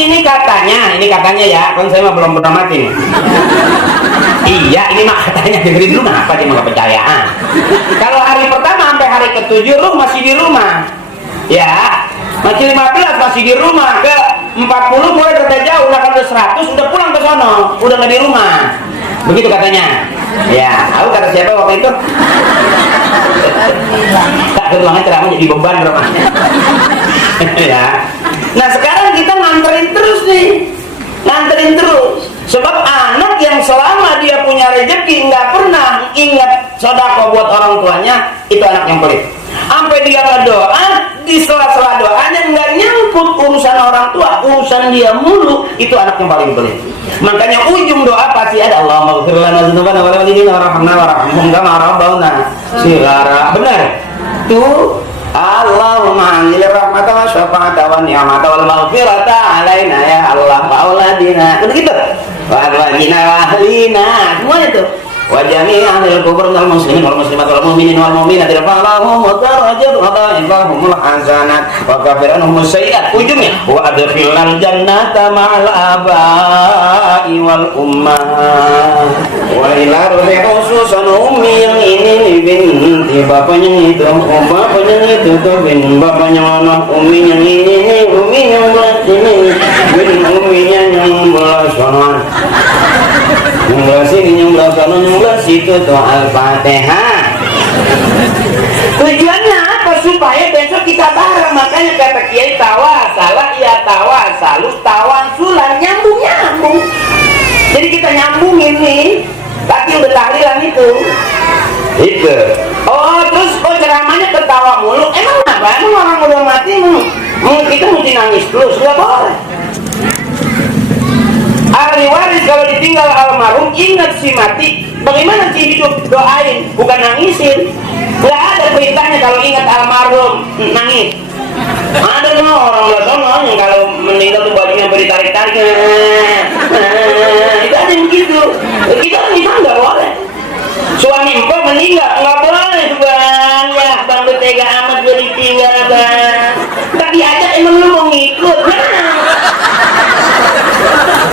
ini katanya ya, kan saya mah belum pernah mati nih. Iya, ini mah katanya, dengerin dulu kenapa dia nggak percaya. Kalau hari pertama sampai hari ke-7 lu masih di rumah, ya, masih 15 masih di rumah, ke 40 mulai kerja jauh, udah ke 100 udah pulang ke sono, udah nggak di rumah, begitu katanya. Ya, aku kata siapa waktu itu? Tak kerulangan ceramah jadi beban rumahnya. Ya. Nah sekarang kita nganterin terus nih, nganterin terus. Sebab anak yang selama dia punya rezeki nggak pernah ingat sedekah buat orang tuanya, itu anak yang pelit. Sampai dia ngedoa, di sela-sela doanya nggak nyangkut urusan orang tua, urusan dia mulu, itu anak yang paling pelit. Makanya ujung doa pasti ada Allahumma ighfir lana dzunubana wa walidina warhamna warhamhum kama rabbawna shighara. Benar? Tuh Allahumma anzil rahmata wa syafa'ata wa ni'mata wal maghfirata alaina ya Allah wa auladina. Begitu. Wa azwajina wa ahlina. Semuanya tuh. Wa jami'al kubur wal muslimin wal muslimat wal mu'minin wal mu'minat rafa'alahum wa darajat wa dha'ifahumul hasanat wa kafiranhum sayyi'at. Ujungnya wa adkhilnal jannata ma'al aba'i wal ummah wa ila ruhi khususan ummi yang ini binti bapaknya itu tuh bin bapaknya anak ummi yang ini ummi yang belas ini bin umminya yang belas sana yang belas ini yang belas sana yang belas itu tuh Al-Fatihah. Tujuannya apa? Supaya besok kita bareng. Makanya kata Kiai tawasalah ya tawasalus tawasulan, nyambung. Jadi kita nyambungin nih. Tapi udah tahlilan itu. Oh terus ceramahnya ketawa mulu. Emang apa? Emang orang udah mati kita mesti nangis terus? Nggak boleh. Ahli waris kalau ditinggal almarhum ingat si mati, bagaimana si hidup? Doain, bukan nangisin. Nggak ada perintahnya kalau ingat almarhum nangis. Ada mah orang belakang yang kalau meninggal tuh bajunya beritarik-tarik. Itu ada yang begitu. Kita kan bisa nggak boleh. Suami empok meninggal nggak boleh bang. Ya bang lu tega amat gue ditinggal bang. Tak diajak emang lu mau ngikut.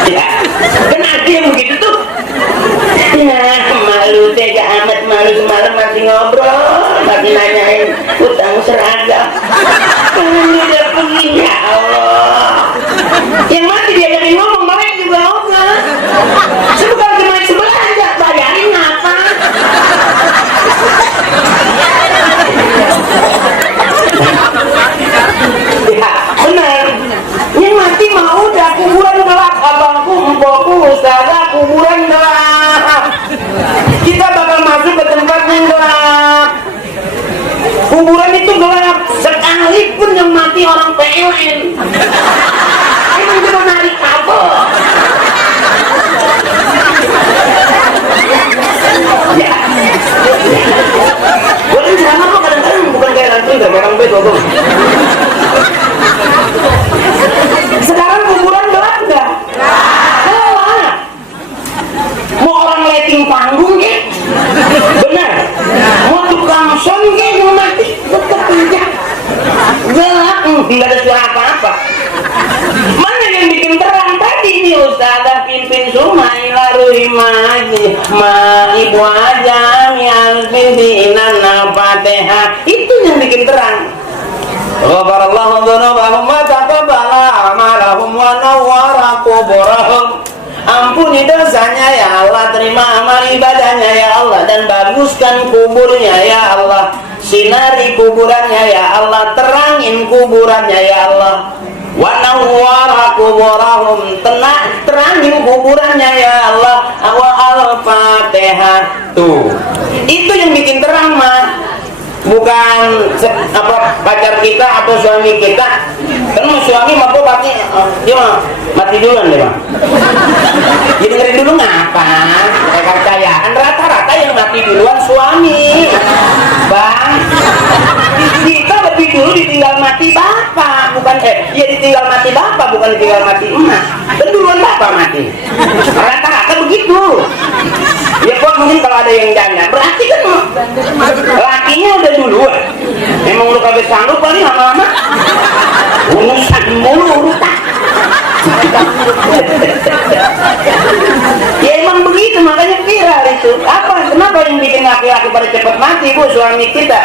Ya, kan ada yang begitu tuh. Ya malu tega amat, malu semalam masih ngobrol, masih nanyain utang seragam. Ini udah pergi ya Allah. Yang mati diajakin ngomong mereka juga enggak. Sebukan cuma sebelah aja bayarin apa? Ya benar. Yang mati mah udah kuburan gelap, abangku, empokku, ustazah, kuburan gelap. Kita bakal masuk ke tempat yang gelap. Kuburan itu gelap, sekalipun yang mati orang PLN. Emang cuma narik kabel. Ya. Boleh sama kok kadang-kadang bukan kayak nanti udah orang betul tuh. Sekarang kuburan gelap enggak? Gelap. Mau orang lighting panggung ke? Benar. Mau tukang sound ke yang mati? Tetap aja gelap, nggak ada suara apa-apa. Mana yang bikin terang tadi nih Ustazah pimpin Sumaila Ruhimaji ma ibu aja yang pimpinan Al-Fatihah, itu yang bikin terang. Ghafarallahu dzunubahum wa taqabbala a'malahum wa nawwara quburahum. Ampuni dosanya ya Allah, terima amal ibadahnya ya Allah, dan baguskan kuburnya ya Allah. Sinari kuburannya ya Allah, terangin kuburannya ya Allah. Wa nawwara quburahum, terangin kuburannya ya Allah. Wa Al-Fatihah. Tuh. Itu yang bikin terang mah. Bukan apa pacar kita atau suami kita. Karena suami mah mati, dia mati duluan deh bang. Jadi dengerin dulu ngapa? Kayak percayaan rata-rata yang mati duluan suami, bang. Kita lebih dulu ditinggal mati bapak, bukan ya ditinggal mati bapak, bukan ditinggal mati emak. Dan duluan bapak mati. Rata-rata begitu. Ya kok mungkin kalau ada yang janda, berarti kan lakinya udah duluan. Emang lu kagak sanggup kali lama-lama. Urusan mulu urusan. Ya emang begitu, makanya viral itu. Apa? Kenapa yang bikin laki-laki pada cepat mati, Bu, suami kita?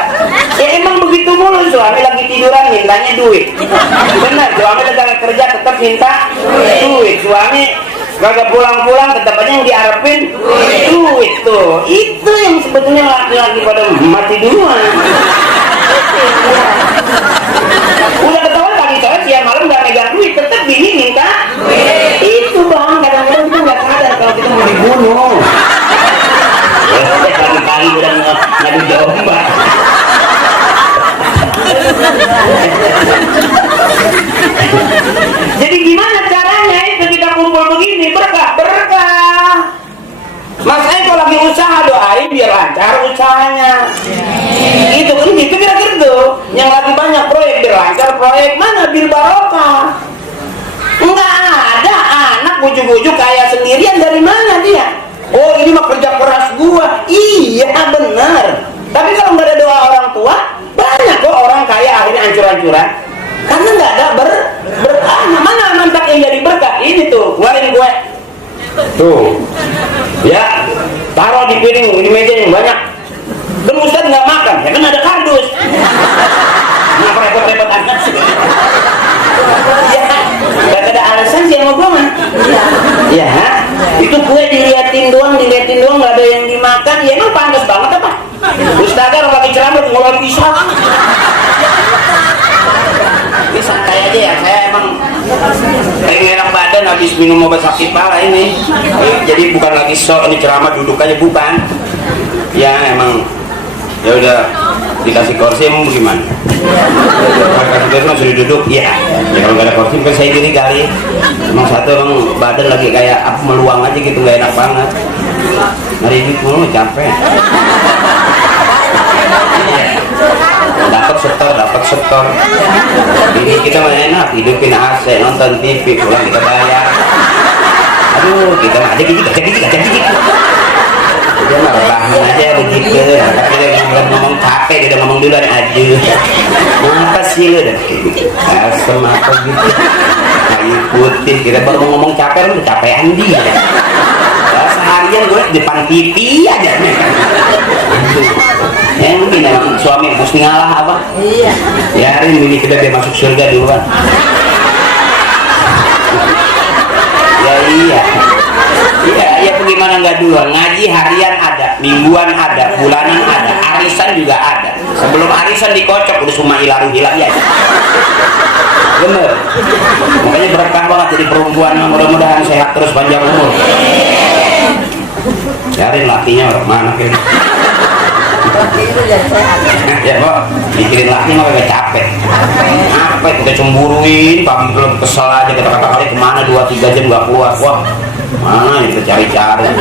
Ya emang begitu mulu, suami lagi tiduran mintanya duit. Benar, suami lagi kerja tetap minta duit. Suami kagak pulang-pulang tetap aja yang diharapin duit tuh. Itu yang sebetulnya laki-laki pada mati duluan. Udah ketahuan lagi cewek siang malam gak megang duit, tetap bini minta itu. Bang, kadang-kadang kita nggak sadar kalau kita mau dibunuh. Kali-kali udah ngadu domba. Jadi gimana caranya itu kita kumpul begini? Berkah. Mas saya kalau lagi usaha doain biar lancar usahanya. Itu kan gitu kira-kira tuh. Yang lagi banyak proyek biar lancar proyek mana bil barokah. Enggak ada anak bujuk-bujuk kaya sendirian, dari mana dia? Oh ini mah kerja keras gua. Iya benar. Tapi kalau nggak ada doa orang tua, banyak kok orang kaya akhirnya hancur-hancuran. Karena nggak ada berkah. Mana mantak yang jadi berkah? Ini tuh, keluarin gue. Tuh, ya, taruh di piring di meja yang banyak. Dan Ustadz nggak makan, ya kan ada kardus. Kenapa repot-repot amat sih? Ya, nggak ada alasan sih sama gue mah. Ya, itu kue diliatin doang, nggak ada yang dimakan. Ya emang pantas banget apa? Ustadz kalau pakai ceramah ngulur pisang. Ini santai aja ya, saya emang ngerang badan habis minum obat sakit pala ini. Jadi bukan lagi sok ini ceramah duduk aja, bukan. Ya emang ya udah dikasih kursi emang gimana? Kasih kursi mah suruh duduk, ya. Ya kalau nggak ada kursi kan saya diri kali. Emang satu emang badan lagi kayak apa meluang aja gitu, nggak enak banget. Hari ini mulu capek. Dapat setor. Ini kita mah enak, hidupin AC, nonton TV, pulang kita bayar. Aduh, kita mah ada gigi. Dia mah rebahan aja begitu. Tapi dia ngomong capek, dia udah ngomong duluan aja. Apa sih lu dah? Asem apa gitu? Ikutin, kita baru ngomong capek, lu kecapean dia. Seharian gue depan TV aja nih. Ya mungkin emang suami harus ngalah apa? Iya. Biarin bini kita dia masuk surga duluan. Ya iya bagaimana nggak duluan? Ngaji harian ada, mingguan ada, bulanan ada, arisan juga ada. Sebelum arisan dikocok udah semua hilang ya. Bener. Makanya berkah banget jadi perempuan, mudah-mudahan sehat terus panjang umur. Cariin lakinya mana kira? Ya kok mikirin laki mah gak capek. Apa kita cemburuin, pagi belum kesel aja kita kata-kata kemana 2-3 jam gak keluar. Wah mana kita cari-cari.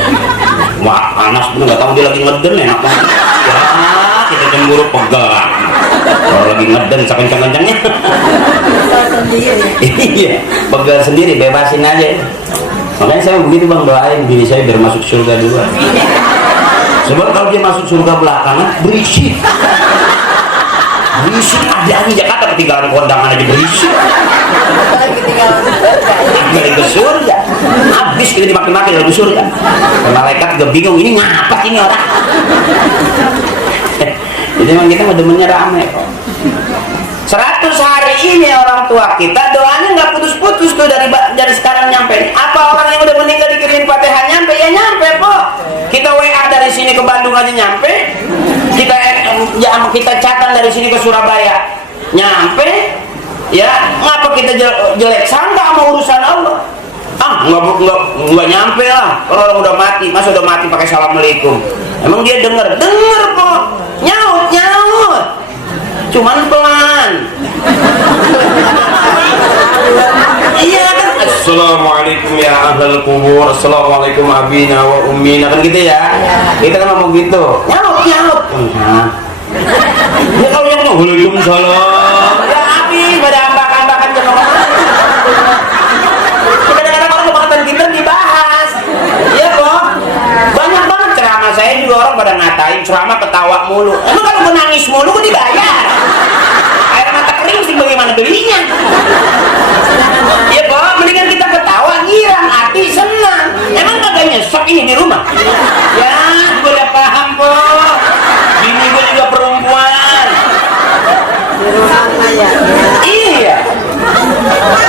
Wah panas bener, gak tahu dia lagi ngeden enak banget. Ya kita cemburu pegang. Kalau lagi ngeden kencang-kencangnya. Iya pegang sendiri, bebasin aja. Makanya saya begitu bang, doain bini saya biar masuk surga dulu. Sebab kalau dia masuk surga belakangan berisik ada di Jakarta ketinggalan kondangan aja berisik. Tinggal ke surga, habis kita dimaki-maki dalam surga. Malaikat juga bingung ini ngapa ini orang. Jadi memang kita mah demennya rame kok. 100 hari ini orang tua kita doanya nggak putus-putus tuh dari sekarang nyampe. Apa orang yang udah meninggal dikirim Fatihah nyampe? Ya nyampe kok. Kita WA dari sini ke Bandung aja nyampe. Kita catatan dari sini ke Surabaya nyampe. Ya ngapa kita jelek sangka sama urusan Allah? Nggak nyampe lah. Orang udah mati, masa udah mati pakai assalamualaikum? Emang dia denger kok. Nyaut. Cuman pelan. Iya kan? Assalamualaikum ya ahlal kubur, assalamualaikum abina wa ummina, kan gitu ya. Kita kan ngomong gitu. Nyaut. Ya kalau yang waalaikumsalam. Ya habis pada ambak-ambakan jangan ngomong. Kadang-kadang orang kebangkatan kita dibahas. Iya kok. Banyak banget ceramah saya juga orang pada ngatain ceramah ketawa mulu. Emang kalau gue nangis mulu gue dibayar? Air mata kering sih bagaimana belinya? Iya kok. nyesek ini di rumah. Ya, gue udah paham kok. Bini gue juga perempuan. Di rumah ya. Iya.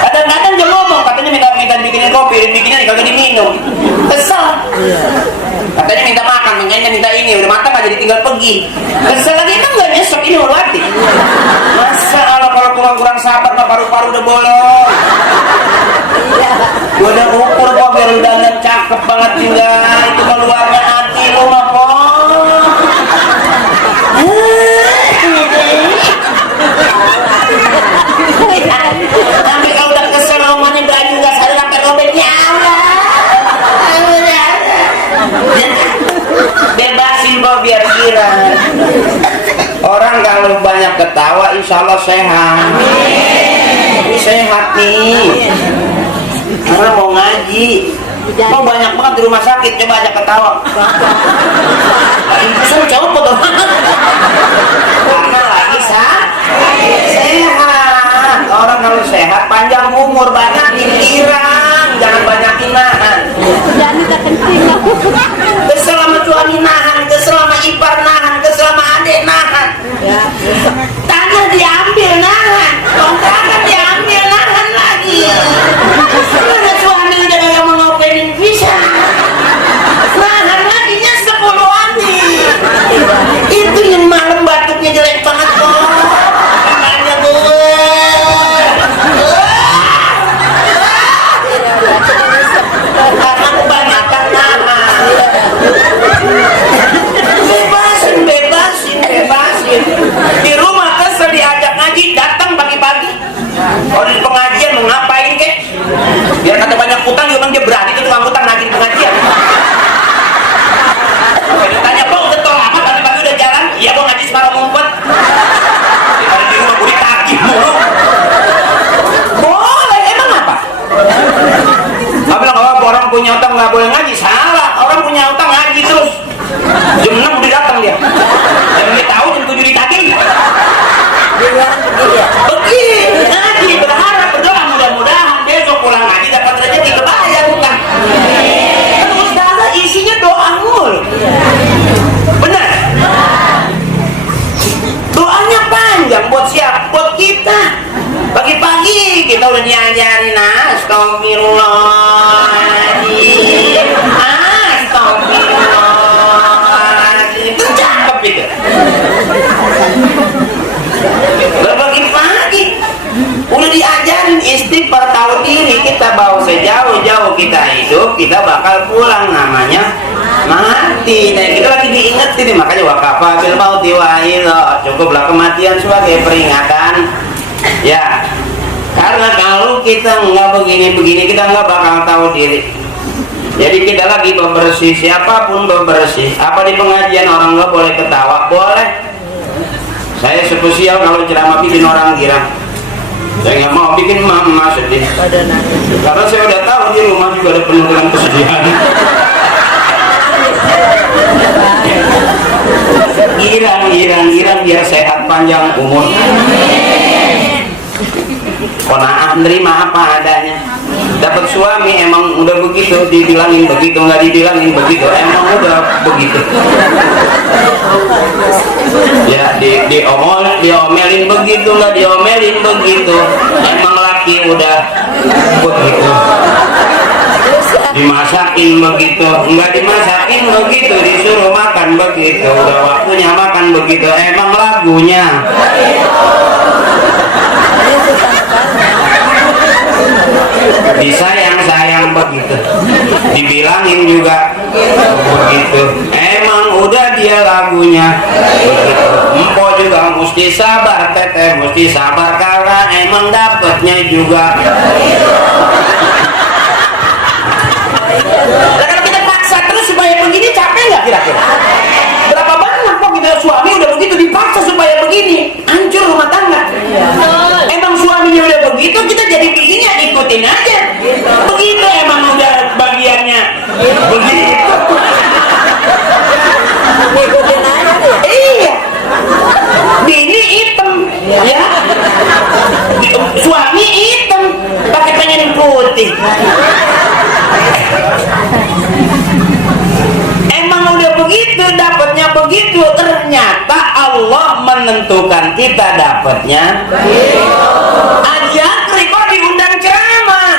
Kadang-kadang dia ngomong, katanya minta bikinin kopi, bikinnya kagak diminum. Kesel. Katanya minta makan, makanya minta ini, udah matang aja tinggal pergi. Kesel lagi emang gak nyesek ini Ulwati. Masa kalau kurang sabar mah paru-paru udah bolong. Gua udah ukur kok biar udah cakep banget tinggal itu keluarnya hati lo mah kok. Sampai kalau udah kesel ngomongnya baju gak sadar sampai robek ya Allah. Bebasin kok biar kira. Orang kalau banyak ketawa insya Allah sehat. Ini sehat nih. Karena mau ngaji. Mau banyak banget di rumah sakit, coba aja ketawa. Infusan copot dong. Karena lagi sehat. Orang kalau sehat panjang umur, banyakin girang, jangan banyakin nahan. Jadi tak kencing. Kesel sama suami nahan, kesel sama ipar nahan, kesel sama adik nahan. Ya. Tanah diambil nahan, kontrakan diambil nahan lagi. Ada suami udah gak mau ngopenin bisa. Nahan lagi nyesek puluhannya. Itu yang malam batuknya jelek banget kok. Makanya gue. Karena kebanyakan nahan. Bebasin. Di rumah kesel diajak ngaji, datang pagi-pagi. Kalau di pengajian mau ngapain kek? Biar kata banyak utang, dia bilang dia berani itu tukang utang ngaji di pengajian. Kalau ditanya, "Bang, udah tol amat pagi-pagi udah jalan?" "Iya, Bang, ngaji sekarang ngumpet." Kalau di rumah gue ditagih mulu. Boleh, emang apa? Aku bilang, "Oh, orang punya utang nggak boleh ngaji." Salah, orang punya utang ngaji terus. Jam 6 udah datang dia. Jam dia tahu jam 7 ditagih. Begini, ngaji berharap berdoa mudah-mudahan besok pulang ngaji dapat rezeki kebayang bukan? Terus ustazah isinya doa mulu. Benar? Doanya panjang buat siapa? Buat kita. Pagi-pagi kita udah diajarin astagfirullahaladzim. Astagfirullahaladzim. Itu cakep itu. Pagi-pagi udah diajarin istighfar, tahu diri kita bahwa sejauh-jauh kita hidup kita bakal pulang namanya mati. Nah kita lagi diingetin nih, makanya wakafa bil mauti wa'idha, cukuplah kematian sebagai peringatan ya. Karena kalau kita nggak begini-begini kita nggak bakal tahu diri. Jadi kita lagi bebersih, siapapun bebersih. Apa di pengajian orang nggak boleh ketawa? Boleh. Saya spesial kalau ceramah bikin orang girang. Saya nggak mau bikin mama sedih. Karena saya udah tahu di rumah juga ada penuh dengan kesedihan. Girang biar sehat panjang umur. Kona'ah nerima apa adanya. Dapat suami emang udah begitu, dibilangin begitu, nggak dibilangin begitu, emang udah begitu. Ya diomelin begitu, nggak diomelin begitu, emang laki udah begitu. Dimasakin begitu, nggak dimasakin begitu, disuruh makan begitu, udah waktunya makan begitu, emang lagunya. Disayang-sayang begitu, dibilangin juga begitu, emang udah dia lagunya begitu. Empo juga mesti sabar, teteh mesti sabar karena emang dapetnya juga. Nah, kalau kita paksa terus supaya begini, capek nggak kira-kira? Berapa banyak kok kita suami udah begitu dipaksa supaya begini, hancur rumah tangga. Emang suaminya udah begitu, kita jadi begini ya ikutin aja. Begitu emang udah bagiannya begitu. Ikutin aja deh. Iya. Bini hitam, ya. Suami hitam, pakai pengen putih. begitu, dapatnya begitu. Ternyata Allah menentukan kita dapatnya aja. Kok diundang ceramah?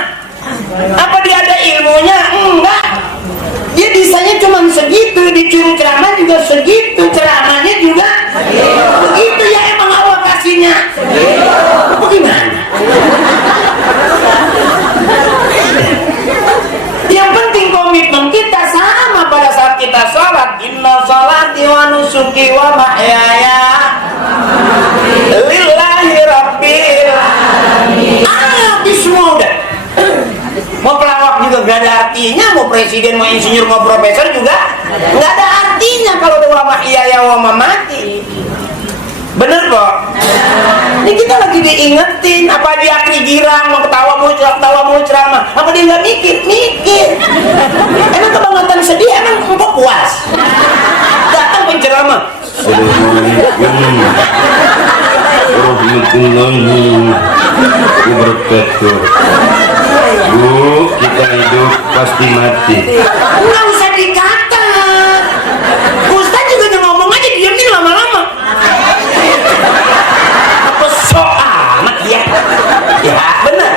Apa dia ada ilmunya? Enggak. Dia bisanya cuma segitu, disuruh ceramah juga segitu, ceramahnya juga begitu. Ya emang Allah kasihnya. Bagaimana? Yang penting komitmen kita sama pada saat kita sholat. Inna sholati wa nusuki wa mahyaya lillahi rabbil alamin. Habis semua udah. Mau pelawak juga gak ada artinya, mau presiden, mau insinyur, mau profesor juga gak ada artinya kalau ada wa mahyaya wa mamati. Bener kok? Ini kita lagi diingetin. Apa dia girang, mau ketawa mau ceramah. Apa dia nggak mikir? Emang kebangetan sedih, emang empok puas? Datang penceramah. Assalamualaikum warahmatullahi wabarakatuh. Bu, kita hidup pasti mati. Nggak usah dikata. Ustaz juga ngomong aja, diamin lama-lama. Apa amat ya? Ya benar.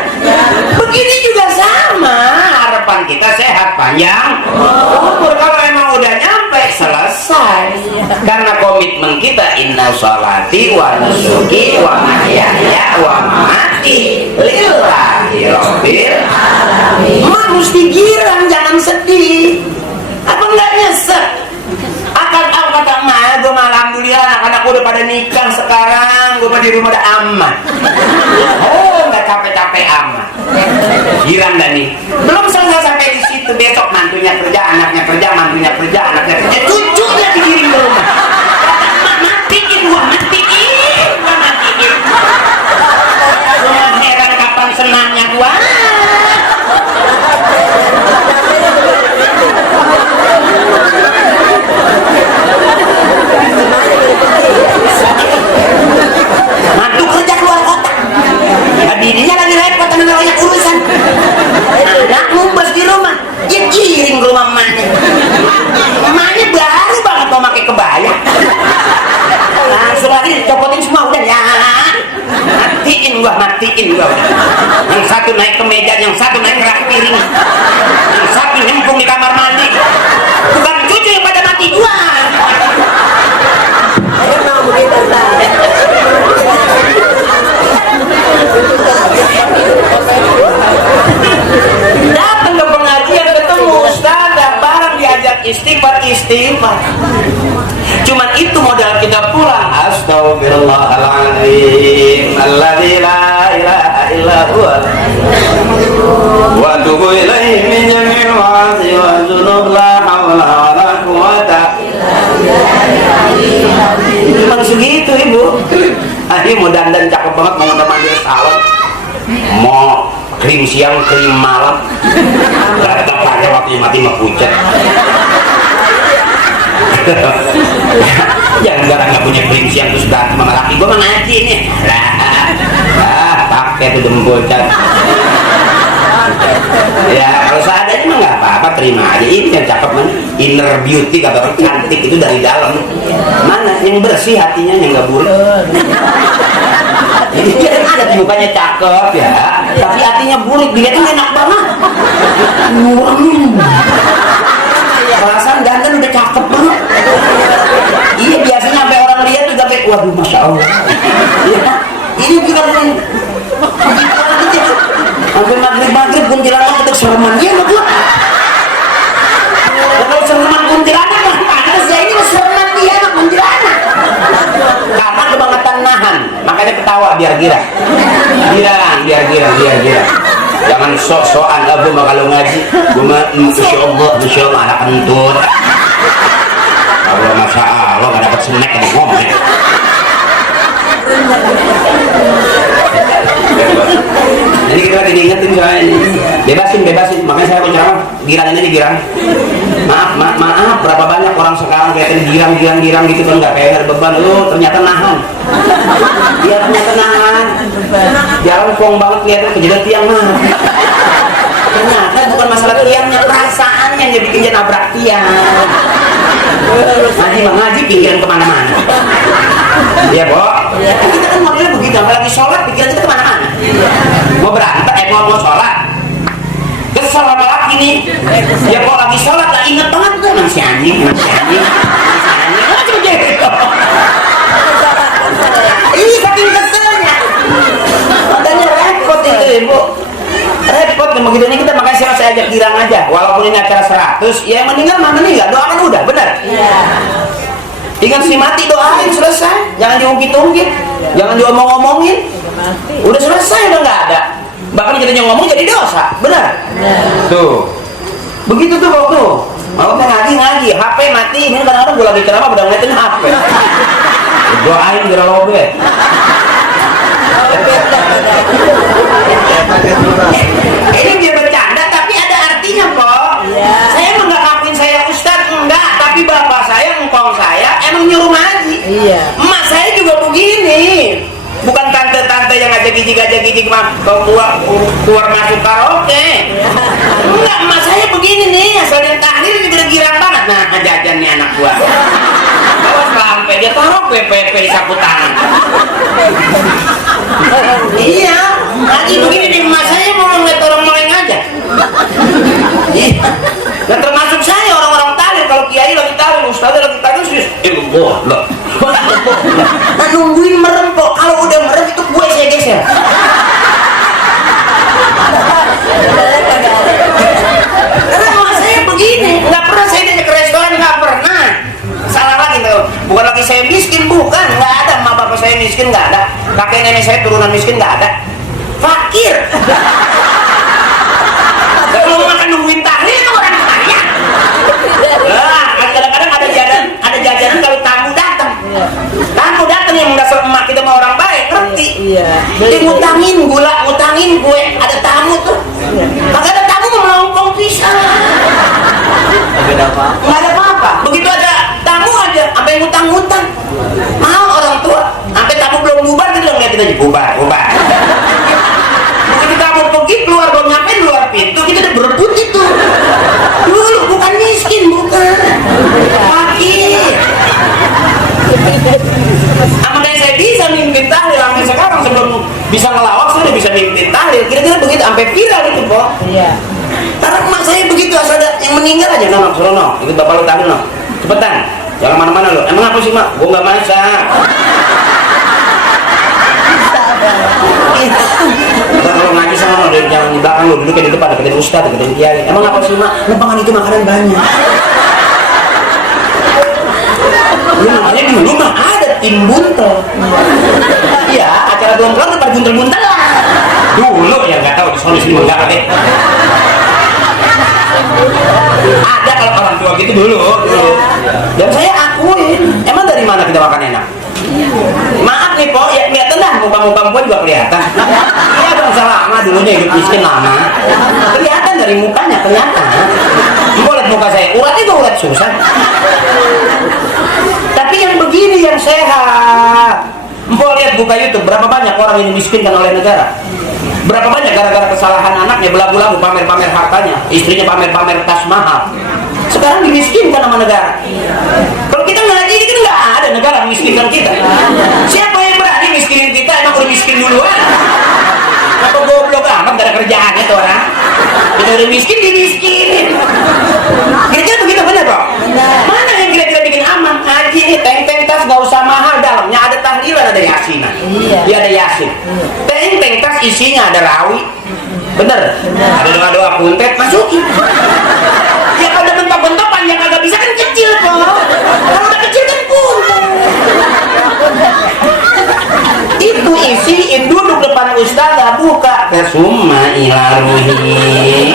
Begini juga sama. Harapan kita sehat panjang umur. Kalau emang udah nyampe selesai. Karena komitmen kita inna sholati wa nusuki wa mahyaya wa mamati lillahi rabbil alamin. Mesti girang, jangan sedih. Apa enggak nyesek? Kata mah, gue mah alhamdulillah anak-anak udah pada nikah sekarang, gue di rumah udah aman. Oh, nggak capek-capek aman. Girang dah nih. Belum selesai sampai di situ, besok mantunya kerja, anaknya kerja, mantunya kerja, anaknya kerja, cucunya digiring ke rumah. Matiin gua. Cuma heran kapan senangnya gua. Mantu kerja keluar kota, bininya lagi repot dengan banyak urusan. Anak ngumpes di rumah, dia giring ke rumah emaknya. Emaknya baru banget mau pakai kebaya, langsung lagi dicopotin semua udah ya. Matiin gua. Yang satu naik ke meja, yang satu naik ke rak piring, yang satu nyemplung di kamar mandi. Bukan cucu yang pada mati gua. Datang ke pengajian, ketemu ustaz, bareng diajak istighfar. Cuman itu modal kita pulang. Astagfirullahaladzim alladzi la ilaha illa huwa wa atubu ilaihi min jami'il ma'asi wa dzunub la haula wa la quwwata. Cuma segitu ibu. Akhirnya mau dandan cakep banget, mau mandi salon, mau krim siang krim malam, tetap aja waktunya mati mah pucat. Jangan garang nggak punya krim siang terus berantem sama laki gue mah ngaji nih. Pakai tuh jempol cat. Ya kalau seadanya mah nggak apa-apa, terima aja. Ini yang cakep man, inner beauty kata orang, cantik itu dari dalam. Mana yang bersih hatinya, yang nggak buruk. Jadi dia kan ada di mukanya cakep ya, tapi hatinya buruk, dilihatnya enak banget. Perasaan dandan udah cakep banget. Iya biasanya sampai orang lihat juga kayak waduh masya Allah. Ya, ini bukan sampai maghrib kuntilanak kita sereman dia sama gua. Kalau sereman kuntilanak mah panas ya, ini sereman dia sama kuntilanak. Karena kebangetan nahan, makanya ketawa biar girang. Jangan sok-sokan abu mah kalau ngaji. Gua mah masya Allah anak kentut. Kalau masya Allah nggak dapat snack ada ngomong. Jadi kita lagi diingetin soalnya ini. Bebasin. Makanya saya bicara girangin aja girang. Maaf. Berapa banyak orang sekarang kelihatan girang gitu kan, nggak kayak beban. Ternyata nahan. Dia ternyata nahan. Jalan plong banget kelihatan kejedat tiang mah. Ternyata bukan masalah tiangnya, perasaannya yang bikin dia nabrak tiang. pikiran kemana-mana. Iya, Bo. Kita kan modelnya begitu, lagi sholat pikiran kita kemana-mana. Mau berantem, mau sholat. Kesel sama laki nih. Ya kalau lagi sholat lah inget banget tuh masih anjing. Macam gitu. Ih, saking keselnya. Makanya repot itu, Ibu. Repot nih begitu ini kita, makanya saya ajak girang aja. Walaupun ini acara 100, ya yang meninggal mah meninggal, doakan udah, benar. Iya. Ingat si mati doain selesai, jangan diungkit-ungkit, jangan diomong-omongin. Udah selesai, udah nggak ada. Bahkan kita ngomong jadi dosa, benar. Tuh, begitu tuh kok tuh. Mau ngaji, HP mati. Ini kadang-kadang gue lagi ceramah udah ngeliatin HP. Doain gara lobe. Ini dia bercanda tapi ada artinya kok. Saya emang nggak ngakuin saya ustadz, enggak. Tapi bapak saya, engkong saya emang nyuruh ngaji. Emak saya juga begini. Bukan tante-tante yang ngajak gigi mah keluar masuk karaoke. Enggak, emak saya begini nih, asal yang tahlil juga girang banget. Nah, jajan nih anak gua. Awas sampai dia taruh PPP di sapu tangan. Iya, lagi begini nih, emak saya mau ngeliat orang meleng aja. Dan termasuk saya orang-orang tahlil, kalau kiai lagi tahlil, ustaz lagi tahlil, loh. Nah, nungguin merem kok. Kalau udah merem itu gue saya geser. Karena emak saya begini, nggak pernah saya diajak ke restoran, nggak pernah. Salah lagi tuh, bukan lagi saya miskin, bukan, nggak ada. Emak bapak saya miskin, nggak ada. Kakek nenek saya turunan miskin, nggak ada. Fakir. Kalau makan nungguin tahlil itu orang kaya. Nah, kadang-kadang ada jajanan kalau tamu datang. Tamu datang yang dasar emak kita mau orang baik, ngerti? Dia ngutangin gula, ngutangin kue, ada tamu tuh. Maka ada tamu mau melongkong pisang. Nggak ada apa-apa. Begitu ada tamu aja, sampai ngutang-ngutang. Mau orang tua, sampai tamu belum bubar, kita ngeliatin aja bubar. Begitu tamu pergi keluar, belum nyampe keluar pintu, kita udah berebut itu. Dulu bukan miskin, bukan. Fakir. Makanya saya bisa mimpin tahlil sampai sekarang, sebelum bisa ngelawak saya udah bisa mimpin tahlil. Kira-kira begitu sampai viral itu, Pak. Iya. Karena emak saya begitu, asal ada yang meninggal aja, suruh ikut bapak lu tahlil, cepetan, jangan mana-mana lu. Emang apa sih, Mak? Gua nggak masak. Kalau ngaji sama lo, jangan di belakang lo, duduk di depan, deketin ustadz, deketin kiai. Emang apa sih, Mak? Lempangan itu makanan banyak. Makanya dulu mah ada tim buntel. Iya, acara belum kelar pada buntel-buntel lah. Dulu yang nggak tahu di sono sini enggak deh. Ada kalau orang tua gitu dulu. Dan saya akuin, emang dari mana kita makan enak? Maaf nih Pok, ya kelihatan dah muka-muka gue juga kelihatan. Iya bangsa lama dulunya hidup miskin lama. Kelihatan dari mukanya, kelihatan. Gue liat muka saya, uratnya tuh urat susah. Tapi yang begini yang sehat. Mpok lihat buka YouTube, berapa banyak orang yang dimiskinkan oleh negara. Berapa banyak gara-gara kesalahan anaknya belagu-lagu pamer-pamer hartanya, istrinya pamer-pamer tas mahal. Sekarang dimiskinkan sama negara. Kalau kita ngaji ini kan nggak ada negara memiskinkan kita. Siapa yang berani miskinin kita? Emang udah miskin duluan. Apa goblok amat gak ada kerjaannya tuh orang. Kita udah miskin dimiskinin. Kira-kira begitu benar Bro? Mana yang kira-kira bikin aman? Ngaji ini teng-teng tas nggak usah mahal, dalamnya ada tahlilan, ada yasinan. Iya, ada yasin. Teng-teng tas isinya ada rawi. Bener? Ada doa-doa kuntet, masukin. Ya kalau udah bentok-bentokan yang agak bisa kan kecil kok. Kalau udah kecil kan kuntet. Itu isiin, duduk depan ustazah, buka kesumma ilaruhi.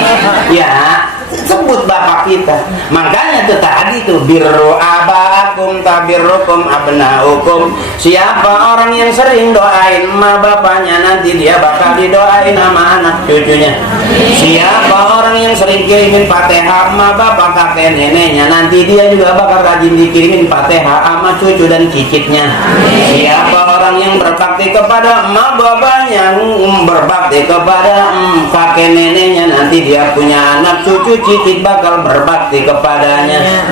Ya, sebut bapak kita. Makanya tuh tadi tuh birru abakum tabirrukum abnaukum. Siapa orang yang sering doain emak bapaknya, nanti dia bakal didoain sama anak cucunya. Siapa orang yang sering kirimin Fatihah emak bapak kakek neneknya, nanti dia juga bakal rajin dikirimin Fatihah sama cucu dan cicitnya. Siapa orang yang berbakti kepada emak bapaknya, berbakti kepada kakek neneknya, nanti dia punya anak cucu cicit bakal berbakti kepadanya.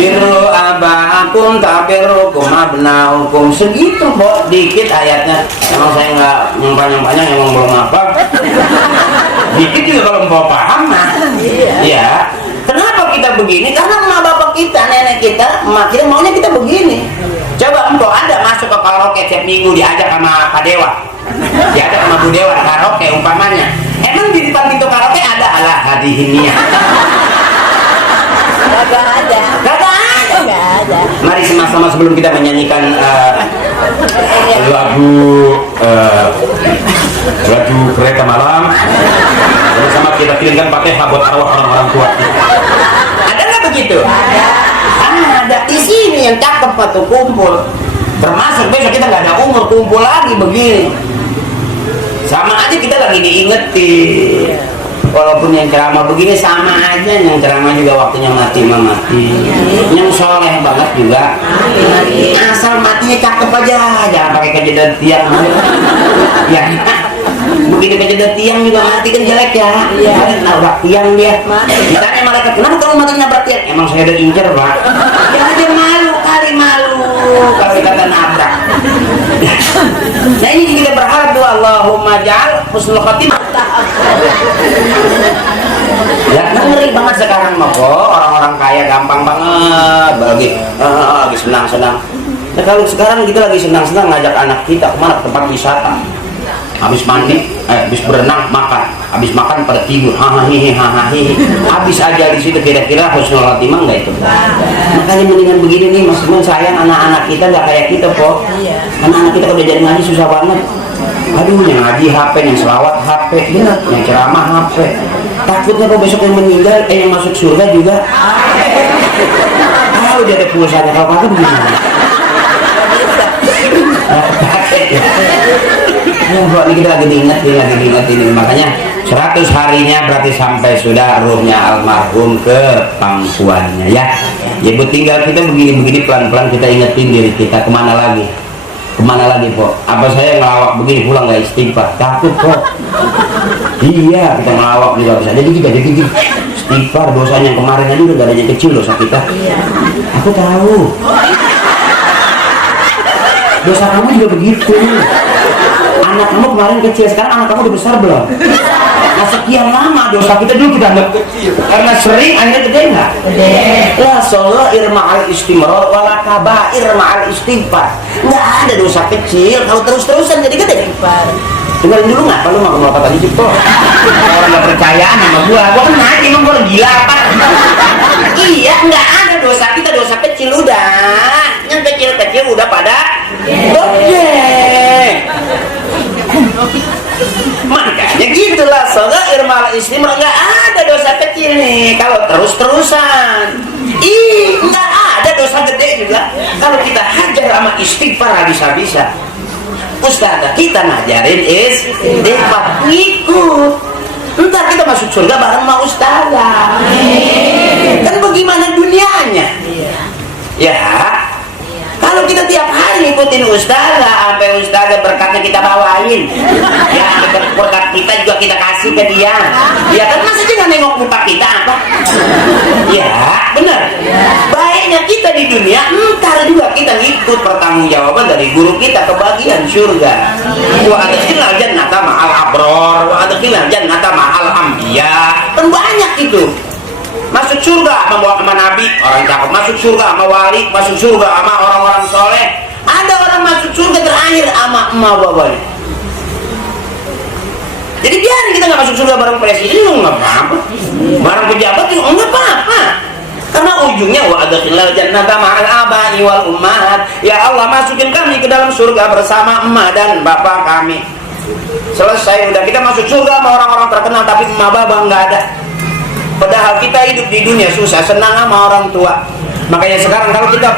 Birru abakum tabir hukum segitu kok, dikit ayatnya. Emang saya nggak panjang-panjang, emang belum apa. Dikit juga kalau mau paham mah. Iya. Kenapa kita begini? Karena emak bapak kita, nenek kita, emak kita maunya kita begini. Coba empok ada masuk ke karaoke tiap minggu diajak sama Pak Dewa, diajak sama Bu Dewa karaoke umpamanya. Emang di depan pintu karaoke ada ala hadihinnya? Gak ada. Mari sama-sama sebelum kita menyanyikan lagu kereta malam, bersama kita pilihkan pakai buat arwah orang-orang tua. Ada nggak begitu? Ada. Di sini yang cakep tuh kumpul. Termasuk besok kita nggak ada umur kumpul lagi begini. Sama aja kita lagi diingetin. Walaupun yang ceramah begini sama aja, yang ceramah juga waktunya mati yang soleh banget juga asal matinya cakep aja, jangan pakai kejedot tiang ya. Begitu kejedot tiang juga mati kan jelek ya, nabrak tiang dia. Ditanya malaikat, kenapa kamu mati nabrak tiang? Emang saya udah incer pak. Ya aja malu kalau dikata nabrak. Nah ini kita berharap doa Allahumma ja'al husnul khatimah. Ya ngeri banget sekarang mah kok, orang-orang kaya gampang banget lagi senang-senang. Nah kalau sekarang kita lagi senang-senang ngajak anak kita kemana, ke tempat wisata, habis mandi, habis berenang makan, habis makan pada tidur, hahaha, habis aja di situ. Kira-kira husnul khatimah nggak itu? Makanya mendingan begini nih mas, sayang anak-anak kita nggak kayak kita kok. Anak-anak kita udah jadi ngaji susah banget. Aduh, yang ngaji HP, yang selawat HP, bener, yang ceramah HP. Takutnya kok besok yang meninggal, yang masuk surga juga. Tahu dia ada pulsanya, kalau kagak begini. Ini kita lagi diingetin, makanya 100 harinya berarti sampai sudah ruhnya almarhum ke pangkuannya ya. Ya buat tinggal kita begini pelan-pelan kita ingetin diri kita kemana lagi po? Apa saya ngelawak begini pulang nggak istighfar? Takut kok. Iya kita ngelawak juga bisa jadi istighfar. Dosanya yang kemarin aja udah gadanya kecil dosa kita. Aku tahu. Dosa kamu juga begitu. Anak kamu kemarin kecil, sekarang anak kamu udah besar belum? Nah sekian lama dosa kita dulu kita anggap kecil, karena sering akhirnya gede nggak? Gede. Ya sholair ma'al istimrar wala kabair ma'al istighfar. Nggak ada dosa kecil kalau terus-terusan jadi gede. Dengerin dulu nggak? Kalau mau apa tadi Cipto? Orang nggak percayaan sama gua kan ngaji emang gua gila apa? Iya nggak ada dosa kita dosa kecil udah, yang kecil-kecil udah pada gede. Makanya gitulah sholair ma'al istimrar, nggak ada dosa kecil nih kalau terus-terusan. Nggak ada dosa gede juga kalau kita hajar sama istighfar habis-habisan. Ustazah kita ngajarin istighfar, ngikut. Ntar kita masuk surga bareng sama ustazah. Kan bagaimana dunianya? Ya. Kalau kita tiap hari ngikutin ustazah, sampai ustazah berkatnya kita bawain, ya berkat kita juga kita kasih ke dia. Ya kan masa aja nggak nengok muka kita apa? Ya benar. Baiknya kita di dunia, ntar juga kita ngikut pertanggungjawaban dari guru kita kebagian surga. Wa adkhilal jannata ma'al abror, wa adkhilal jannata ma'al anbiya. Kan banyak itu. Masuk surga sama nabi, orang cakep. Masuk surga sama wali, masuk surga sama orang-orang soleh. Ada orang masuk surga terakhir sama emak bapaknya. Jadi biarin kita nggak masuk surga bareng presiden, nggak apa-apa. Bareng pejabat juga nggak apa-apa. Karena ujungnya wa adkhilal jannata ma'al abai wal ummahat. Ya Allah masukin kami ke dalam surga bersama emak dan bapak kami. Selesai udah kita masuk surga sama orang-orang terkenal tapi emak bapak nggak ada. Padahal kita hidup di dunia susah, senang sama orang tua. Makanya sekarang kalau kita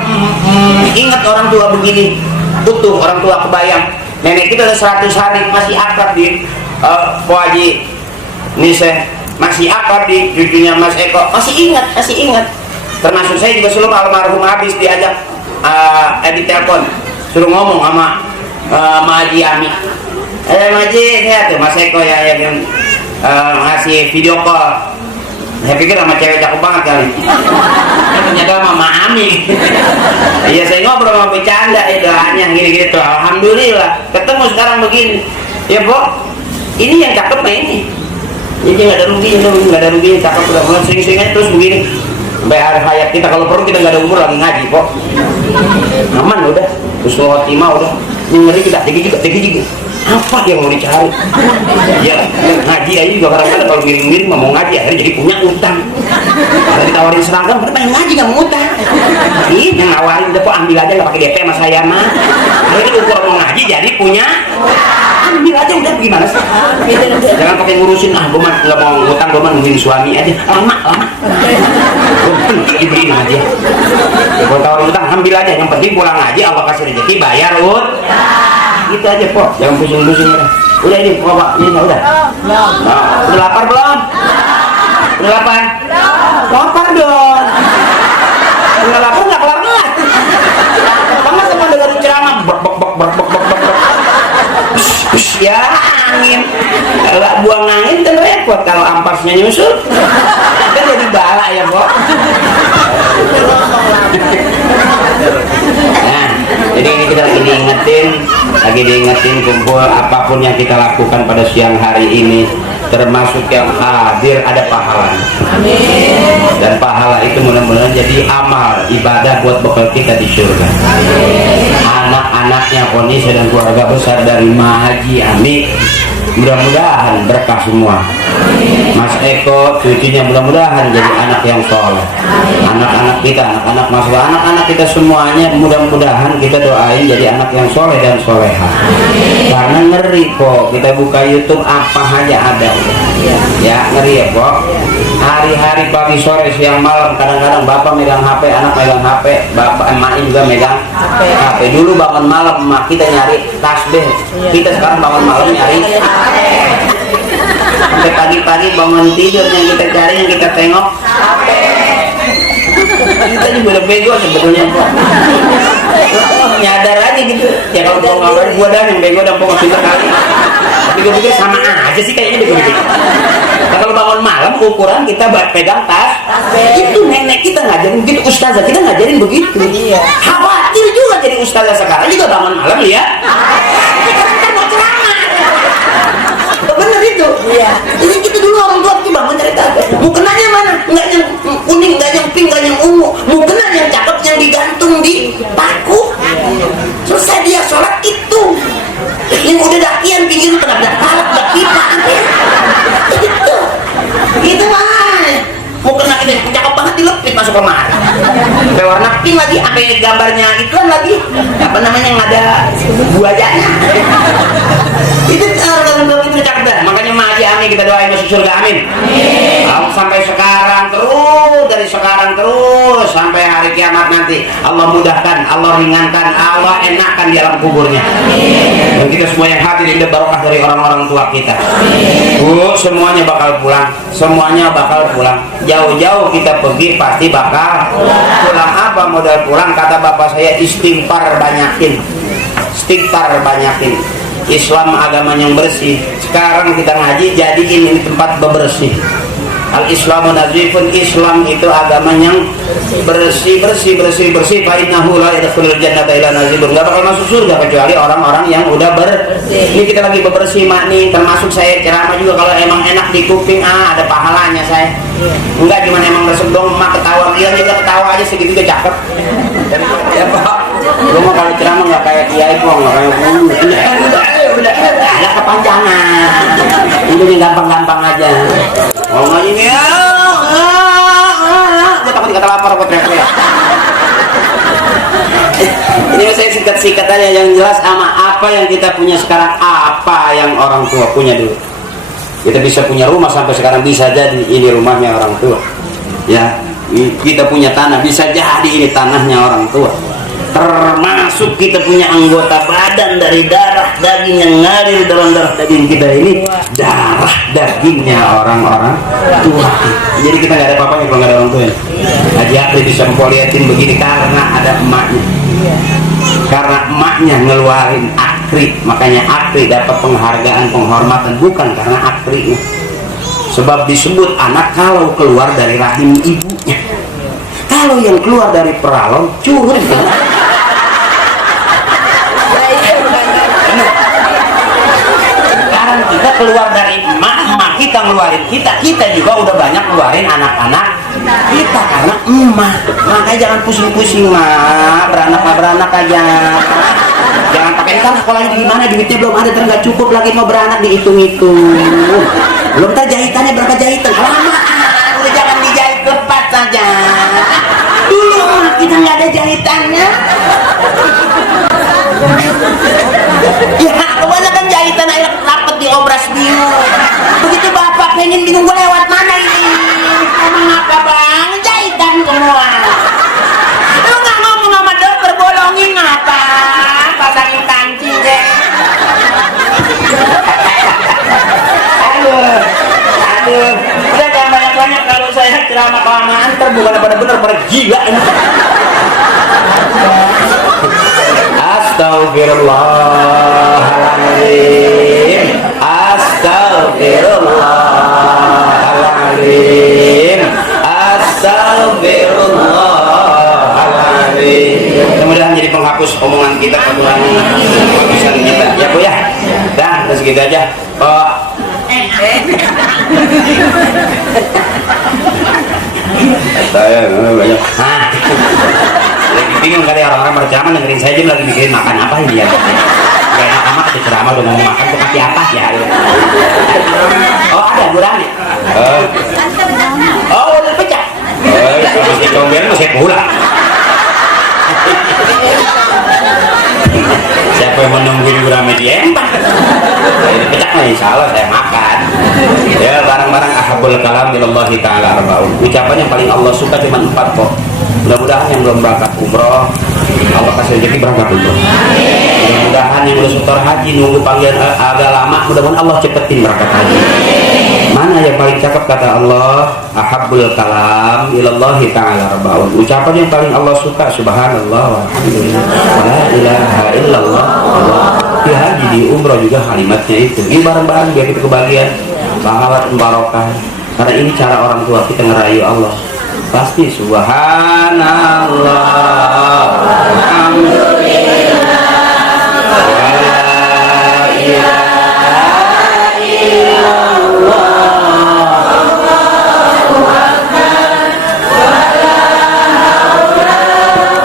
ingat orang tua begini, utuh orang tua kebayang. Nenek kita udah 100 hari masih akrab di Haji Nise, masih akrab di cucunya Mas Eko, masih ingat. Termasuk saya juga selalu almarhum habis diajak di telepon, suruh ngomong sama Haji Ami. Haji saya tuh Mas Eko yang ngasih video call. Saya pikir sama cewek cakep banget kali. Ternyata sama Mama Ami. Iya, saya ngobrol sama bercanda ya doanya gini-gini tuh. Alhamdulillah ketemu sekarang begini. Ya Pok, ini yang cakep mah ini. Jadi nggak ada ruginya tuh, nggak ada ruginya, cakep udah mulai sering-sering aja terus begini. Sampai akhir hayat kita, kalau perlu kita nggak ada umur lagi ngaji Pok. Aman udah, terus khotimah udah. Ini ngeri kita, tinggi juga. Apa yang mau dicari? Ya ngaji aja juga kadang-kadang kalau miring-miring mau ngaji akhirnya jadi punya utang. Kalau ditawarin seragam, berarti pengen ngaji nggak mau utang. Ini yang nawarin udah kok ambil aja nggak pakai DP sama saya mah. Akhirnya ukur mau ngaji jadi punya. Ambil aja udah gimana sih? Jangan pakai ngurusin gue mah nggak mau ngutang, gue mah nungguin suami aja lama. Gue penting dibeliin aja. Gue tawarin utang ambil aja, yang penting pulang aja Allah kasih rezeki bayar gitu aja Pok, jangan pusing-pusing udah ini Pok, ini udah. Udah lapar belum? Udah lapar? Lapar dong. Udah lapar nggak kelar-kelar. Kamu cuma dengerin ceramah bek ya angin. Kalau buang angin kan repot, kalau ampasnya nyusul kan jadi bala ya Pok. Nah, jadi ini kita lagi diingetin kumpul apapun yang kita lakukan pada siang hari ini, termasuk yang hadir ada pahala. Amin. Dan pahala itu mudah-mudahan jadi amal ibadah buat bekal kita di surga. Anak-anaknya Konisa dan keluarga besar dari Mahaji Ami mudah-mudahan berkah semua. Mas Eko cucunya mudah-mudahan jadi anak yang soleh. Anak-anak kita, anak-anak kita semuanya mudah-mudahan kita doain jadi anak yang soleh dan soleha. Karena ngeri kok kita buka YouTube apa aja ada. Ya ngeri ya kok. Hari-hari pagi sore siang malam kadang-kadang bapak megang HP, anak megang HP, bapak emak juga megang HP. Dulu bangun malam emak kita nyari tasbih, kita sekarang bangun malam nyari sampai pagi-pagi bangun tidur yang kita cari, yang kita tengok kita juga udah bego sebetulnya kok. Nyadar aja gitu ya, kalau gua dah yang bego dan pokok pintar kali, tapi gue pikir sama aja sih kayaknya bego-bego. Nah, kalau bangun malam ukuran kita pegang tas itu nenek kita ngajarin begitu, ustazah kita ngajarin begitu. Khawatir juga jadi ustazah sekarang juga bangun malam ya kita mau ceramah. Bener itu. Iya. Jadi kita dulu orang tua tuh bangun cerita. Mukenanya mana? Enggak yang kuning, enggak yang pink, enggak yang ungu. Mukena yang cakep yang digantung di paku. Selesai dia sholat itu. Yang udah dakian pinggir itu ada talak, ada pipa. Gitu. Gitu mah. Mukena kita cakep banget dilepit masuk kemari. Sampai warna pink lagi, sampai gambarnya iklan lagi. Apa namanya yang ada buayanya. Itu orang itu cakep dah. Makanya Mahaji Ami kita doain masuk surga, amin. Sampai sekarang terus, dari sekarang terus sampai hari kiamat nanti Allah mudahkan, Allah ringankan, Allah enakkan di alam kuburnya. Dan kita semua yang hadir ini barokah dari orang-orang tua kita. Bu, semuanya bakal pulang, semuanya bakal pulang. Jauh-jauh kita pergi pasti bakal pulang. Apa modal pulang? Kata bapak saya, istighfar banyakin. Istighfar banyakin. Islam agama yang bersih. Sekarang kita ngaji jadi ini tempat bebersih. Al-Islamu nazifun, Islam itu agama yang bersih. Fa innahu la yadkhulul jannata illa nazifun. Enggak bakal masuk surga kecuali orang-orang yang udah bersih. Ini kita lagi bebersih mak nih, termasuk saya ceramah juga kalau emang enak di kuping ada pahalanya saya. Enggak cuma emang resep dong mak ketawa, dia juga ketawa aja segitu udah cakep. Ya Pak. Gua mau kalau ceramah enggak kayak kiai kok, enggak kayak udah ada kepanjangan. Ini gampang-gampang aja. Oh ngaji nih ya, gue takut dikata lapar kok teriak-teriak. Ini saya sikat-sikat aja yang jelas sama apa yang kita punya sekarang, apa yang orang tua punya dulu. Kita bisa punya rumah sampai sekarang bisa jadi ini rumahnya orang tua. Ya, kita punya tanah bisa jadi ini tanahnya orang tua. Termasuk kita punya anggota badan dari darah daging yang ngalir dalam darah daging kita ini darah dagingnya orang-orang tua. Jadi kita nggak ada apa-apanya kalau nggak ada orang tua. Haji Akri bisa mempoliatin begini karena ada emaknya. Karena emaknya ngeluarin Akri, makanya Akri dapat penghargaan penghormatan bukan karena Akrinya. Sebab disebut anak kalau keluar dari rahim ibunya. Kalau yang keluar dari peralon curut. Sekarang kita keluar dari emak kita ngeluarin kita juga udah banyak ngeluarin anak-anak kita karena emak. Makanya jangan pusing-pusing mak, beranak aja. Jangan pakai kan sekolahnya di mana, duitnya belum ada, nggak cukup lagi mau beranak dihitung-hitung. Belum terjahitannya berapa jahitan? Lama, udah jangan dijahit, lepas saja. Dulu mah kita nggak ada jahitannya. Ya kebanyakan jahitan air rapet di obras bingung. Begitu bapak pengen bingung gue lewat mana ini? Emang apa bang? Jahitan semua. Lu nggak ngomong sama dokter bolongin apa? Pasangin kancing deh. Aduh, udah jangan banyak-banyak kalau saya ceramah kelamaan terbuka pada bener gila ini. Astagfirullahaladzim, astagfirullahaladzim, astagfirullahaladzim. Mudah-mudahan jadi penghapus omongan kita, pengurangi kehabisan kita ya Bu ya. Dah, segitu aja. Saya banyak. Lagi bingung kali orang-orang berceramah dengerin saya, dia lagi mikirin makan apa ini ya. Gak enak amat ada ceramah udah mau makan tuh kasih apa ya. Oh ada gurame. Oh udah pecah. Masih comberan masih pulang. Siapa yang menunggu di gurame dia empah. Ini pecah nih, insya Allah saya makan. Ya barang-barang ahabul kalam ilallahi ta'ala arba'un. Ucapan yang paling Allah suka cuma 4 kok. Mudah-mudahan yang belum berangkat umroh Allah kasih rezeki berangkat umroh. Mudah-mudahan yang belum setor haji nunggu panggilan agak lama, mudah-mudahan Allah cepetin berangkat haji. Mana yang paling cakep kata Allah? Ahabul kalam ilallahi ta'ala arba'un. Ucapan yang paling Allah suka subhanallah walhamdulillah la ilaha illallah. Di haji di umroh juga kalimatnya itu. Ini bareng-bareng biar kita kebagian pahala barokah. Karena ini cara orang tua kita ngerayu Allah. Pasti subhanallah alhamdulillah la ilaha illallah Allahu akbar wa la haula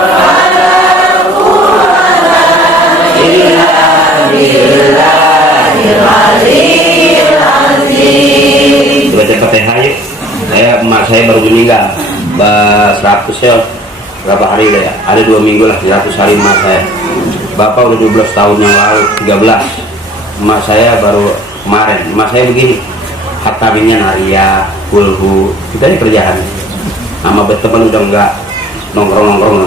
wa la quwwata illa billahil aliyyil azim. Baca Fatihah yuk. Emak saya baru meninggal 100 ya, berapa hari ya? Ada 2 minggu lah, 100 hari emak saya. Bapak udah 12 tahun yang lalu, 13. Emak saya baru kemarin. Emak saya begini, hataminnya Naria, Kulhu, kita di kerjaan. Sama berteman udah enggak, nongkrong enggak.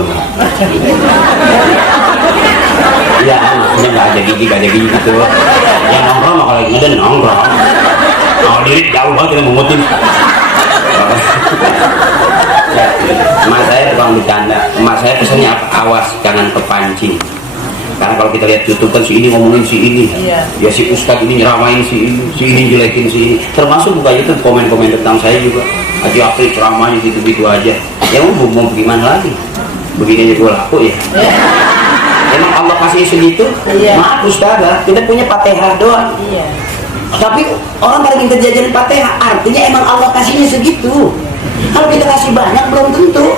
Iya, maksudnya enggak ada gigi gitu. Ya nongkrong mah kalau ngeden nongkrong. Kalau diri jauh banget kita mengutin. Emak saya tukang bercanda. Emak saya pesannya apa? Awas jangan kepancing. Karena kalau kita lihat YouTube kan si ini ngomongin si ini, ya si ustadz ini nyeramain si ini jelekin si ini. Termasuk buka YouTube komen-komen tentang saya juga. Aji akhir ceramahnya gitu-gitu aja. Ya mau gimana lagi? Begini aja gue laku ya. Emang Allah kasih segitu? Maaf ustazah, kita punya Fatihah doang. Tapi orang pada minta jajanin Fatihah, artinya emang Allah kasihnya segitu. Kalau kita kasih banyak belum tentu.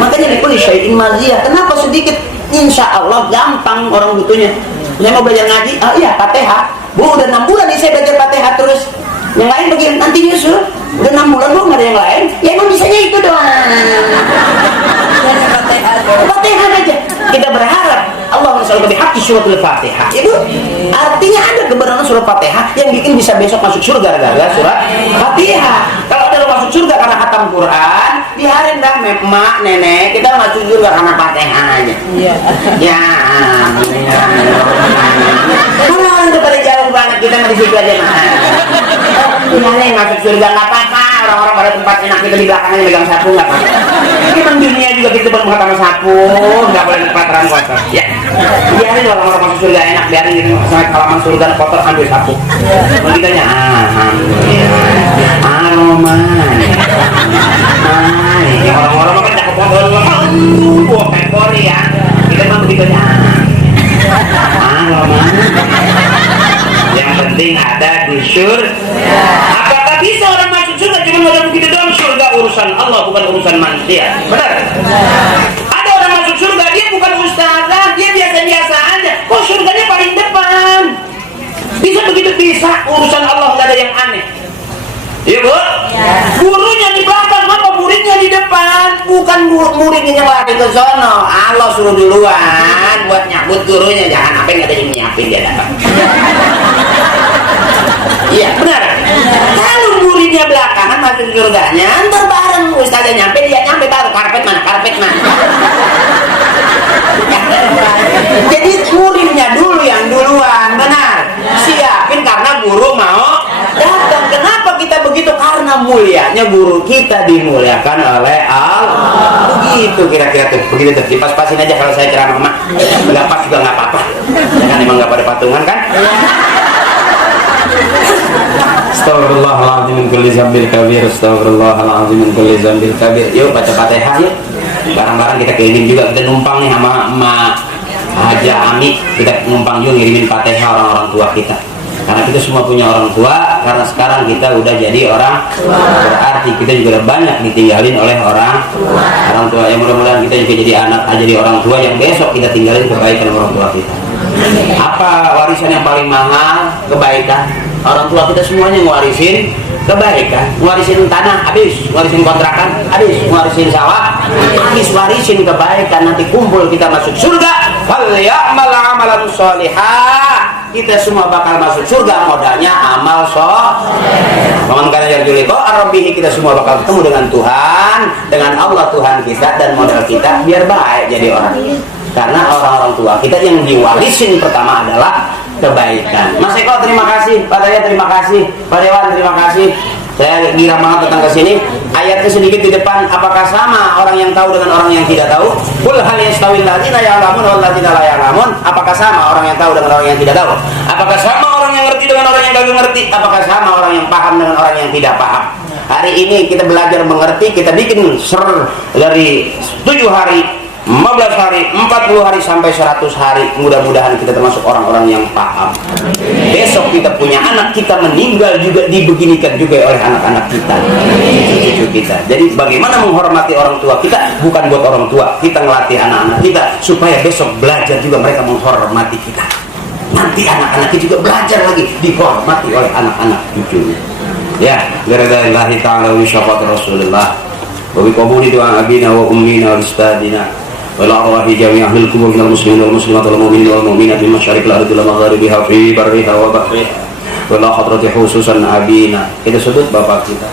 Makanya dikuli syai'in maziyah. Kenapa sedikit? Insya Allah gampang orang butuhnya. Saya mau belajar ngaji, iya Fatihah. Bu udah 6 bulan nih saya belajar Fatihah terus. Yang lain bagian nanti nyusul. Udah 6 bulan bu nggak ada yang lain. Ya emang bisanya itu doang. Fatihah aja. Kita berharap Allah selalu berhati suratul Fatihah. Itu artinya ada kebenaran surat Fatihah yang bikin bisa besok masuk surga gara-gara surat Fatihah. Kalau ada lo masuk surga karena khatam Quran, biarin dah emak nenek kita masuk surga karena Fatihah aja. Ya. Karena udah pada jauh banget kita masih situ aja mah. Yang masuk surga nggak apa-apa, orang-orang pada tempat enak kita di belakangnya megang sapu nggak apa? Emang dunia juga kita bermuka sama sapu, nggak boleh pacaran kotor. Ya, biarin orang-orang masuk surga enak, biarin gitu. Sampai halaman surga kotor ambil sapu. Begitunya, aromanya. Orang-orang makan cakep banget, buah pekor ya. Kita mah begitunya, aromanya. Yang penting ada di surga. Apakah bisa orang masuk surga cuma modal begitu doang? Surga urusan Allah, bukan urusan manusia. Benar? Ada orang masuk surga, dia bukan ustazah, dia biasa-biasa aja. Kok surganya paling depan? Bisa begitu? Bisa. Urusan Allah nggak ada yang aneh. Iya bu? Gurunya di belakang, apa muridnya di depan? Bukan muridnya yang lari ke sono. Allah suruh duluan buat nyambut gurunya. Jangan sampai nggak ada yang nyiapin dia dapat. Iya benar. Kalau muridnya belakangan masuk surganya, ntar bareng ustaznya nyampe, dia nyampe baru karpet mana. Jadi muridnya dulu yang duluan, benar. Siapin karena guru mau datang. Kenapa kita begitu? Karena mulianya guru kita dimuliakan oleh Allah. Begitu kira-kira tuh, begitu tuh. Dipas-pasin aja kalau saya ceramah mah. Nggak pas juga nggak apa-apa. Ya kan emang nggak pada patungan kan? Astagfirullahaladzim min kulli dzambin kabir. Astagfirullahaladzim min kulli dzambin kabir. Yuk baca Fatihah yuk. Barang-barang kita kirimin juga, kita numpang nih sama Emak Haja Ami, kita numpang juga ngirimin Fatihah orang-orang tua kita. Karena kita semua punya orang tua, karena sekarang kita udah jadi orang tua. Berarti kita juga udah banyak ditinggalin oleh orang tua. Yang mudah-mudahan kita juga jadi anak, jadi orang tua yang besok kita tinggalin kebaikan orang tua kita. Apa warisan yang paling mahal? Kebaikan. Orang tua kita semuanya ngewarisin kebaikan, ngewarisin tanah habis, ngewarisin kontrakan habis, ngewarisin sawah habis, warisin kebaikan. Nanti kumpul kita masuk surga. Fal ya'mal 'amalan sholihan. Kita semua bakal masuk surga, modalnya amal soleh. Mohon karena yarjul liqa kita semua bakal ketemu dengan Tuhan, dengan Allah Tuhan kita, dan modal kita biar baik jadi orang. Karena orang-orang tua kita yang diwarisin pertama adalah kebaikan. Mas Eko terima kasih, Pak Daya terima kasih, Pak Dewan terima kasih. Saya girang banget datang ke sini. Ayatnya sedikit di depan. Apakah sama orang yang tahu dengan orang yang tidak tahu? Qul hal yastawil ladzina ya'lamun wal ladzina la ya'lamun? Apakah sama orang yang tahu dengan orang yang tidak tahu? Apakah sama orang yang ngerti dengan orang yang tidak ngerti? Apakah sama orang yang paham dengan orang yang tidak paham? Hari ini kita belajar mengerti, kita bikin dari 7 hari, 15 hari, 40 hari sampai 100 hari. Mudah-mudahan kita termasuk orang-orang yang paham. Besok kita punya anak, kita meninggal juga dibeginikan juga oleh anak-anak kita, cucu kita. Jadi bagaimana menghormati orang tua kita? Bukan buat orang tua, kita ngelatih anak-anak kita supaya besok belajar juga mereka menghormati kita. Nanti anak-anak kita juga belajar lagi dihormati oleh anak-anak cucunya. Ya, biridanillahi ta'ala wa syafa'ati Rasulullah wa biqabuli doa abina wa ummina wa istadina wal arwahi jami' ahlil kubur minal muslimin wal muslimat wal mu'minin wal mu'minat min masyariqil ardi wal magharibiha fi barriha wa bahriha wal hadrati khususan abina. Kita sebut bapak kita,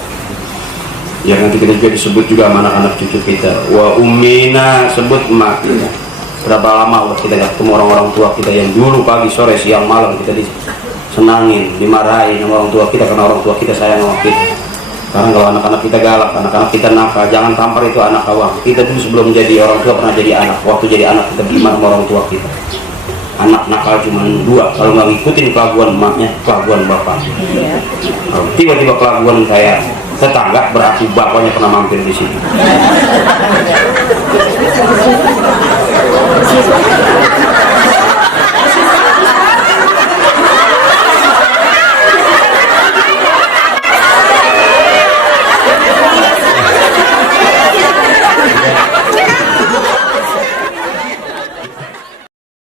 yang nanti kita juga disebut juga anak-anak cucu kita. Wa ummina, sebut emak kita. Berapa lama udah kita gak ketemu orang-orang tua kita yang dulu pagi, sore, siang, malam kita disenangin, dimarahin sama orang tua kita karena orang tua kita sayang sama kita. Karena kalau anak-anak kita galak, anak-anak kita nakal, jangan tampar itu anak awam. Kita dulu sebelum jadi orang tua pernah jadi anak. Waktu jadi anak kita beriman sama orang tua kita. Anak nakal cuma 2, kalau nggak ngikutin kelakuan emaknya, kelakuan bapaknya. Kalau tiba-tiba kelakuan saya tetangga, berarti bapaknya pernah mampir di sini.